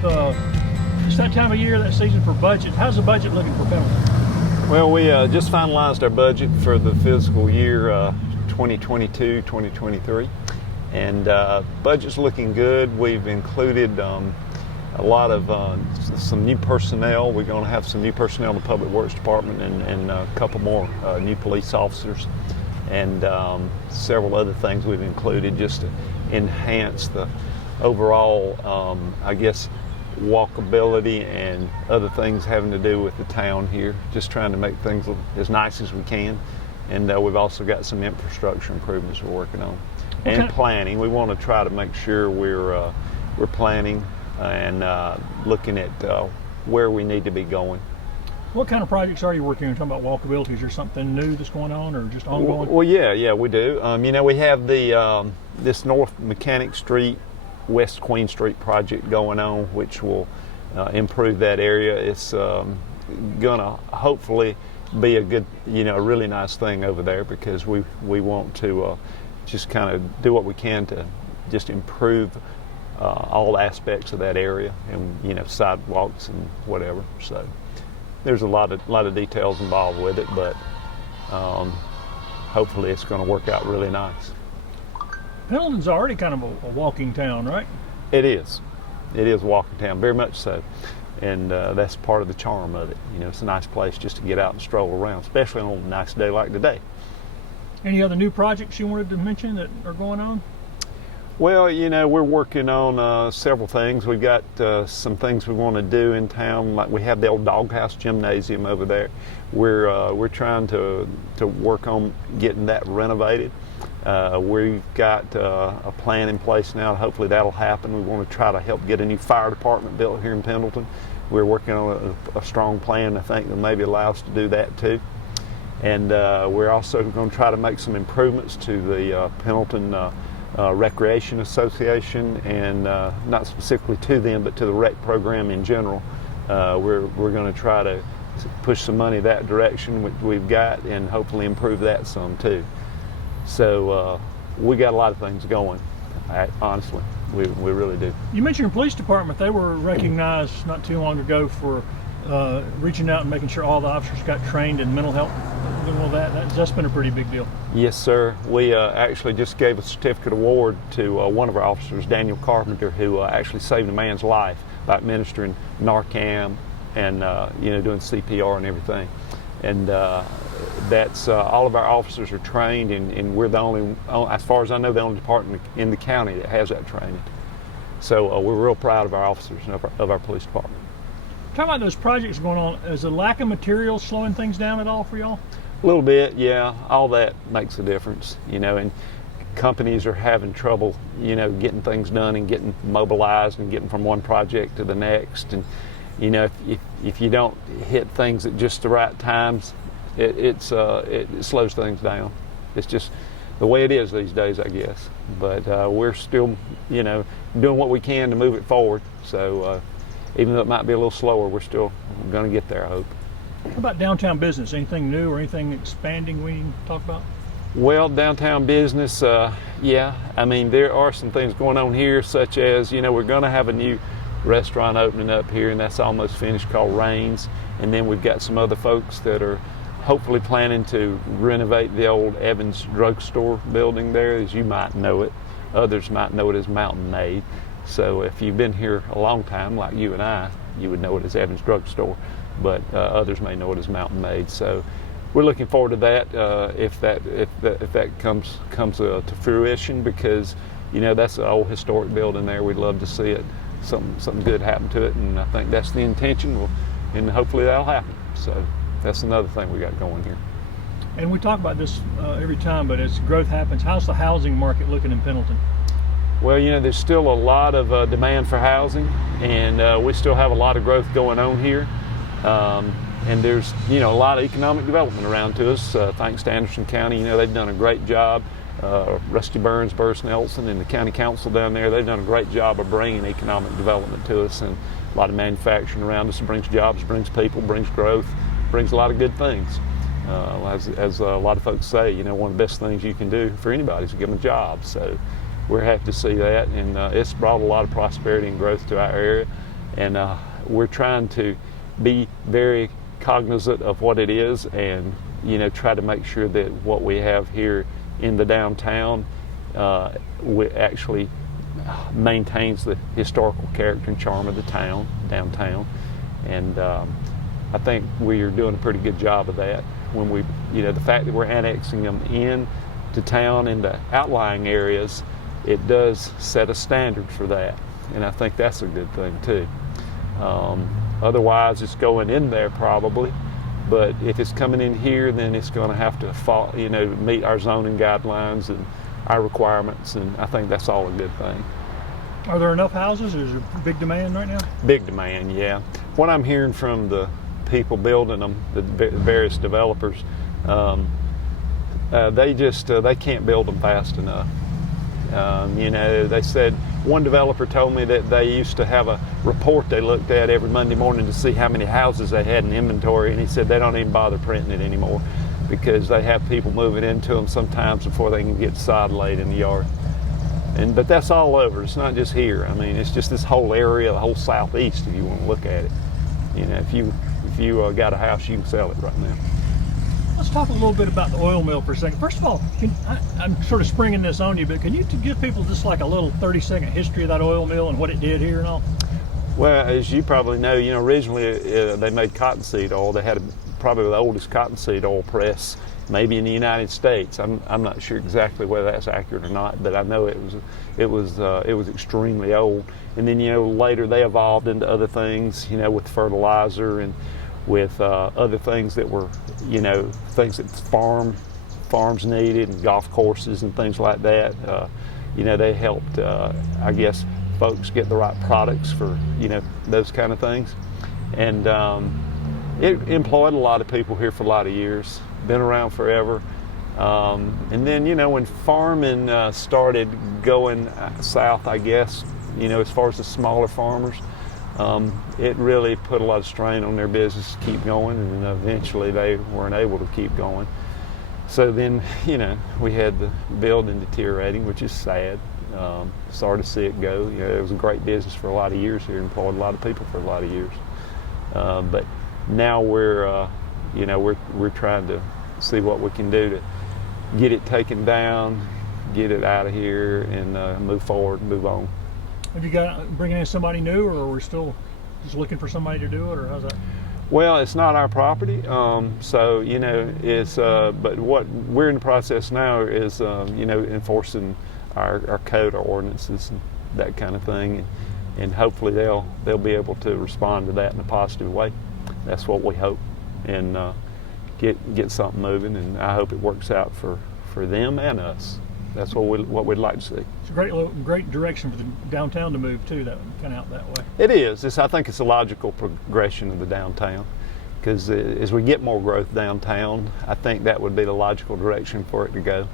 It's that time of year, that season for budget. How's the budget looking for Pendleton? Well, we just finalized our budget for the fiscal year 2022-2023, and budget's looking good. We've included a lot of some new personnel. We're going to have some new personnel in the Public Works Department and a couple more new police officers, and several other things we've included just to enhance the overall, I guess, walkability and other things having to do with the town here, just trying to make things look as nice as we can. And we've also got some infrastructure improvements we're working on. Okay. And planning. We want to try to make sure we're planning and looking at where we need to be going. What kind of projects are you working on? Talking about walkability, is there something new that's going on or just ongoing? Well, yeah, we do. We have the this North Mechanic Street, West Queen Street project going on, which will improve that area. It's gonna hopefully be a good, a really nice thing over there, because we want to just kind of do what we can to just improve all aspects of that area, and sidewalks and whatever. So there's a lot of details involved with it, but hopefully it's going to work out really nice. Pendleton's already kind of a walking town, right? It is. It is a walking town, very much so. And that's part of the charm of it. It's a nice place just to get out and stroll around, especially on a nice day like today. Any other new projects you wanted to mention that are going on? Well, we're working on several things. We've got some things we want to do in town, like we have the old doghouse gymnasium over there. We're trying to work on getting that renovated. We've got a plan in place now. Hopefully that'll happen. We want to try to help get a new fire department built here in Pendleton. We're working on a strong plan, I think, that maybe allow us to do that too. And we're also going to try to make some improvements to the Pendleton Recreation Association, and not specifically to them, but to the rec program in general. We're going to try to push some money that direction, which we've got, and hopefully improve that some too. So we got a lot of things going, honestly. We really do. You mentioned your police department. They were recognized not too long ago for reaching out and making sure all the officers got trained in mental health. All that's been a pretty big deal. Yes, sir. We actually just gave a certificate award to one of our officers, Daniel Carpenter, who actually saved a man's life by administering Narcan and doing CPR and everything. And that's all of our officers are trained, and we're the only, as far as I know, the only department in the county that has that training. So we're real proud of our officers and of our police department. Talking about those projects going on, is the lack of materials slowing things down at all for y'all? A little bit, yeah. All that makes a difference, and companies are having trouble, getting things done and getting mobilized and getting from one project to the next. And, if you don't hit things at just the right times, it slows things down. It's just the way it is these days, I guess. But we're still, doing what we can to move it forward. So even though it might be a little slower, we're still going to get there, I hope. What about downtown business? Anything new or anything expanding we can talk about? Well, downtown business, yeah. There are some things going on here, such as, we're going to have a new restaurant opening up here, and that's almost finished, called Rains. And then we've got some other folks that are hopefully planning to renovate the old Evans drugstore building there, as you might know it. Others might know it as Mountain Made. So if you've been here a long time, like you and I, you would know it as Evans drugstore. But others may know it as Mountain Made. So we're looking forward to that if that comes to fruition, because that's an old historic building there. We'd love to see it, something good happen to it, and I think that's the intention. And hopefully that'll happen. So that's another thing we got going here. And we talk about this every time, but as growth happens, how's the housing market looking in Pendleton? Well, there's still a lot of demand for housing, and we still have a lot of growth going on here. And there's, a lot of economic development around to us, thanks to Anderson County. They've done a great job. Rusty Burns, Burris Nelson, and the county council down there, they've done a great job of bringing economic development to us, and a lot of manufacturing around us. It brings jobs, brings people, brings growth, brings a lot of good things. As a lot of folks say, one of the best things you can do for anybody is give them a job. So we're happy to see that, and it's brought a lot of prosperity and growth to our area. and we're trying to be very cognizant of what it is, and try to make sure that what we have here in the downtown actually maintains the historical character and charm of the downtown, and I think we're doing a pretty good job of that. When we, the fact that we're annexing them in to town in the outlying areas, it does set a standard for that, and I think that's a good thing too. Otherwise, it's going in there probably, but if it's coming in here, then it's going to have to meet our zoning guidelines and our requirements, and I think that's all a good thing. Are there enough houses? Is there big demand right now? Big demand, yeah. What I'm hearing from the people building them, the various developers, they can't build them fast enough. They said, one developer told me that they used to have a report they looked at every Monday morning to see how many houses they had in inventory, and he said they don't even bother printing it anymore because they have people moving into them sometimes before they can get sod laid in the yard. But that's all over. It's not just here. I mean, it's just this whole area, the whole southeast, if you want to look at it. If you got a house, you can sell it right now. Let's talk a little bit about the oil mill for a second. First of all, I'm sort of springing this on you, but can you give people just like a little 30-second history of that oil mill and what it did here and all? Well, as you probably know, originally they made cottonseed oil. They had probably the oldest cottonseed oil press maybe in the United States. I'm not sure exactly whether that's accurate or not, but I know it was extremely old. And then later they evolved into other things, with fertilizer and with other things that were things that farms needed, and golf courses and things like that. They helped I guess folks get the right products for those kind of things, and it employed a lot of people here for a lot of years. Been around forever. And then when farming started going south, I guess, as far as the smaller farmers, it really put a lot of strain on their business to keep going, and eventually they weren't able to keep going. So then, we had the building deteriorating, which is sad. Sorry to see it go. It was a great business for a lot of years here, employed a lot of people for a lot of years. But now we're trying to see what we can do to get it taken down, get it out of here, and move forward, move on. Have you got bringing in somebody new, or are we still just looking for somebody to do it, or how's that? Well, it's not our property, so it's. But what we're in the process now is, enforcing our code, our ordinances, and that kind of thing, and hopefully they'll be able to respond to that in a positive way. That's what we hope, and get something moving, and I hope it works out for them and us. That's what we'd like to see. It's a great direction for the downtown to move too, that kind of out that way. It is. I think it's a logical progression of the downtown, because as we get more growth downtown, I think that would be the logical direction for it to go.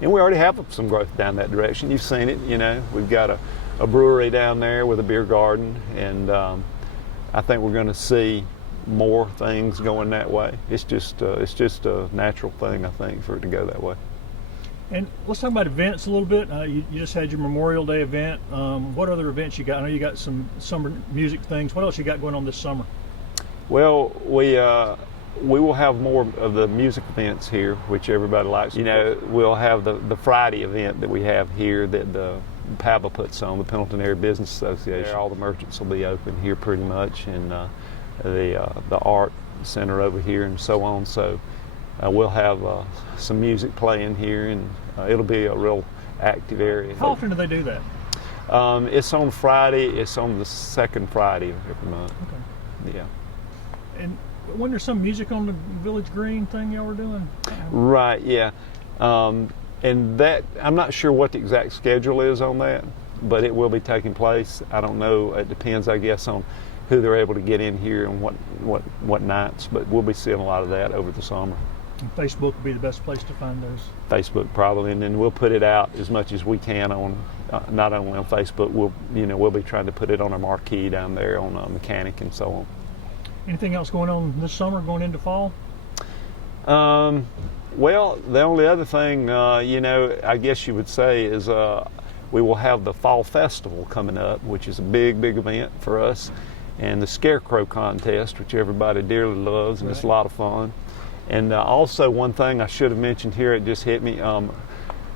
And we already have some growth down that direction. You've seen it. We've got a brewery down there with a beer garden, and I think we're going to see more things going that way. It's just a natural thing, I think, for it to go that way. And let's talk about events a little bit. You just had your Memorial Day event. What other events you got? I know you got some summer music things. What else you got going on this summer? Well, we will have more of the music events here, which everybody likes. We'll have the Friday event that we have here that the PABA puts on, the Pendleton Area Business Association. All the merchants will be open here pretty much, and the art center over here and so on. So we'll have some music playing here, and it'll be a real active area. How often do they do that? It's on Friday. It's on the second Friday of every month. Okay. Yeah. And wasn't there some music on the Village Green thing y'all were doing? Right, yeah. And that, I'm not sure what the exact schedule is on that, but it will be taking place. I don't know. It depends, I guess, on who they're able to get in here and what nights, but we'll be seeing a lot of that over the summer. And Facebook will be the best place to find those. Facebook probably, and then we'll put it out as much as we can on not only on Facebook. We'll be trying to put it on our marquee down there on Mechanic and so on. Anything else going on this summer, going into fall? Well, the only other thing, I guess you would say is we will have the Fall Festival coming up, which is a big event for us. and the scarecrow contest, which everybody dearly loves, and it's a Right. lot of fun. And also one thing I should have mentioned here, it just hit me,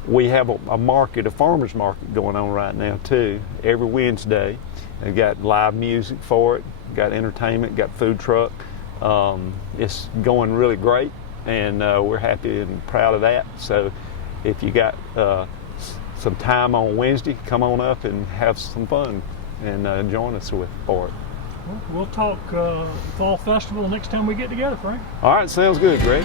we have a market, a farmer's market going on right now too, every Wednesday. They've got live music for it, got entertainment, got food truck. It's going really great, and we're happy and proud of that. So if you got some time on Wednesday, come on up and have some fun and join us for it. Well, we'll talk Fall Festival next time we get together, Frank. All right, sounds good, Greg.